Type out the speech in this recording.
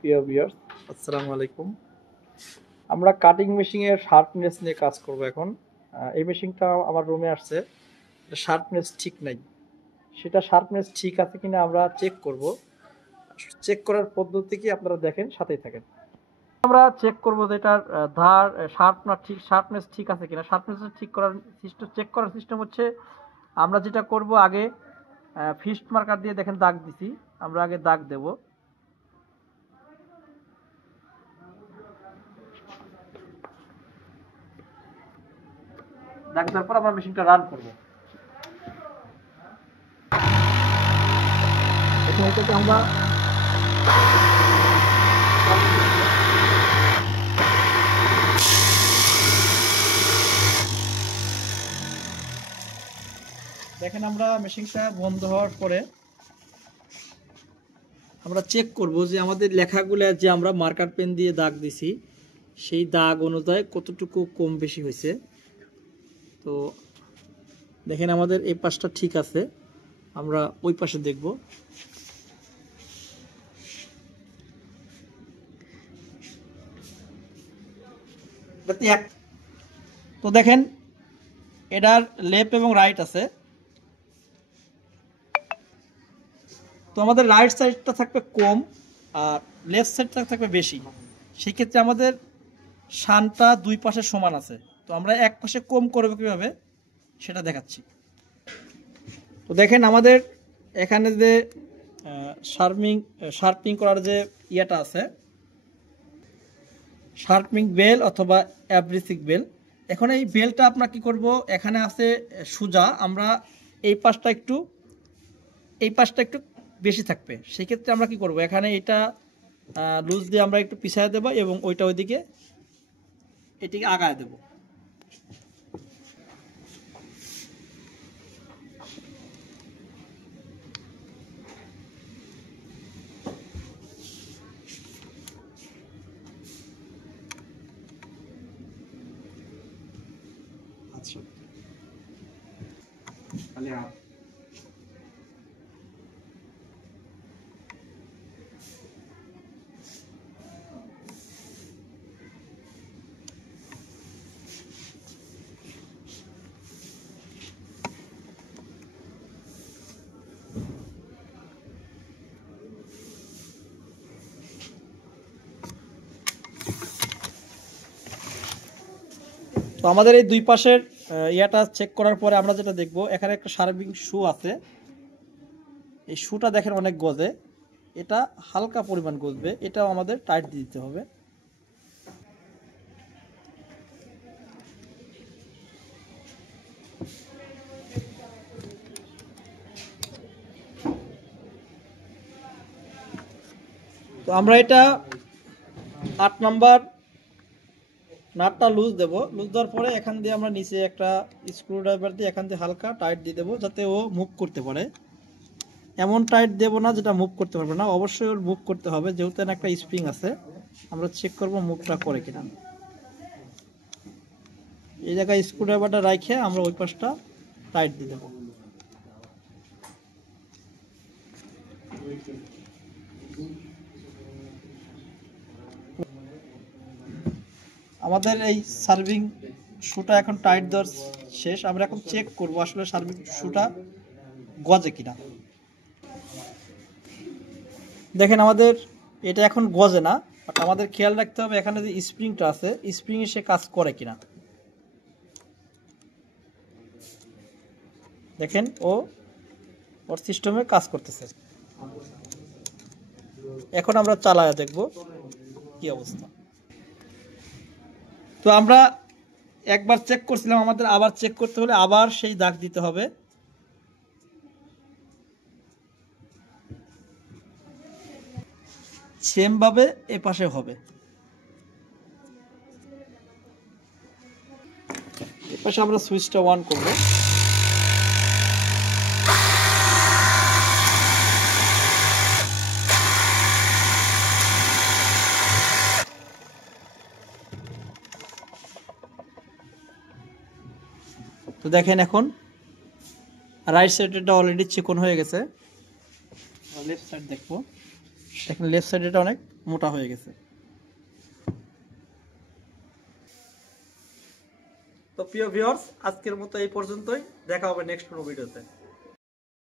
প্রিয় ভিউয়ার্স, আসসালামু আলাইকুম। আমরা কাটিং মেশিনের শার্পনেস নিয়ে কাজ করব এখন। এই মেশিনটা আমার রুমে আসছে, শার্পনেস ঠিক নাই। সেটা শার্পনেস ঠিক আছে কিনা আমরা চেক করব। চেক করার পদ্ধতি কি আপনারা দেখেন, সাথেই থাকেন। আমরা চেক করব যে এটার ধার শার্পনেস ঠিক আছে কিনা। শার্পনেস ঠিক করার সিস্টেম, চেক করার সিস্টেম হচ্ছে আমরা যেটা করব আগে ফিস্ট মার্কার দিয়ে দেখেন দাগ দিছি, আমরা আগে দাগ দেব। দাগ দেওয়ার পর আমরা মেশিনটা রান করব। এটাকে আমরা দেখেন, আমরা মেশিনটা বন্ধ হওয়ার পরে আমরা চেক করব যে আমাদের লেখাগুলো যে আমরা মার্কার পেন দিয়ে দাগ দিছি সেই দাগ অনুযায়ী কতটুকু কম বেশি হয়েছে। তো দেখেন আমাদের এই পাশটা ঠিক আছে, আমরা ওই পাশে দেখব। তো দেখেন এটার লেফট এবং রাইট আছে। তো আমাদের রাইট সাইডটা থাকবে কম আর লেফট সাইডটা থাকবে বেশি। সেই ক্ষেত্রে আমাদের শানটা দুই পাশে সমান আছে। তো আমরা এক পাশে কম করবো কিভাবে সেটা দেখাচ্ছি। তো দেখেন আমাদের এখানে যে শার্পিং করার যে ইয়েটা আছে, শার্পিং বেল অথবা অ্যাব্রিসিক বেল। এখন এই বেলটা আমরা কি করব, এখানে আছে সোজা, আমরা এই পাশটা একটু বেশি থাকবে। সেই ক্ষেত্রে আমরা কি করব, এখানে এটা লুজ দিয়ে আমরা একটু পিছিয়ে দেব এবং ওইটা ওইদিকে এটিকে আগায় দেব। আচ্ছা, তাহলে তো আমাদের এই দুই পাশের ইয়াটা চেক করার পরে আমরা যেটা দেখব, এখানে একটা শার্পিং শু আছে। এই শুটা দেখেন অনেক গজে, এটা হালকা পরিমাণ গজবে, এটাও আমাদের টাইট দিতে হবে। তো আমরা এটা 8 নাম্বার নাটটা লুজ দেব। লুজ দেওয়ার পরে এখান দিয়ে আমরা নিচে একটা স্ক্রুড্রাইভার দিয়ে এখান দিয়ে হালকা টাইট দিয়ে দেবো, যাতে ও মুভ করতে পারে। এমন টাইট দেব না যেটা মুভ করতে পারবে না, অবশ্যই ওর মুভ করতে হবে, যেহেতু একটা স্প্রিং আছে। আমরা চেক করব মুভটা করে কিনা। এই জায়গায় স্ক্রুড্রাইভারটা রাখে আমরা ওই পাশটা টাইট দিয়ে দেবো। আমাদের এই সার্ভিং শুটা এখন টাইট দেওয়ার শেষ। আমরা এখন চেক করব আসলে সার্ভিং শুটা গজে কিনা। দেখেন আমাদের এটা এখন গজে না, বাট আমাদের খেয়াল রাখতে হবে এখানে যে স্প্রিংটা আছে, স্প্রিংয়ে সে কাজ করে কিনা। দেখেন ওর সিস্টেমে কাজ করতেছে। এখন আমরা চালায়া দেখব কি অবস্থা। তো আমরা একবার চেক করছিলাম, আমাদের আবার চেক করতে হলে আবার সেই দাগ দিতে হবে। সেম ভাবে এ পাশে হবে। এ পাশে আমরা সুইচটা অন করব। তো দেখেন এখন রাইট সাইডটা অলরেডি চিকন হয়ে গেছে। লেফট সাইড দেখবো। দেখেন লেফট সাইড এটা অনেক মোটা হয়ে গেছে। তো প্রিয় ভিউয়ার্স, আজকের মতো এই পর্যন্তই, দেখা হবে নেক্সট কোনো ভিডিওতে।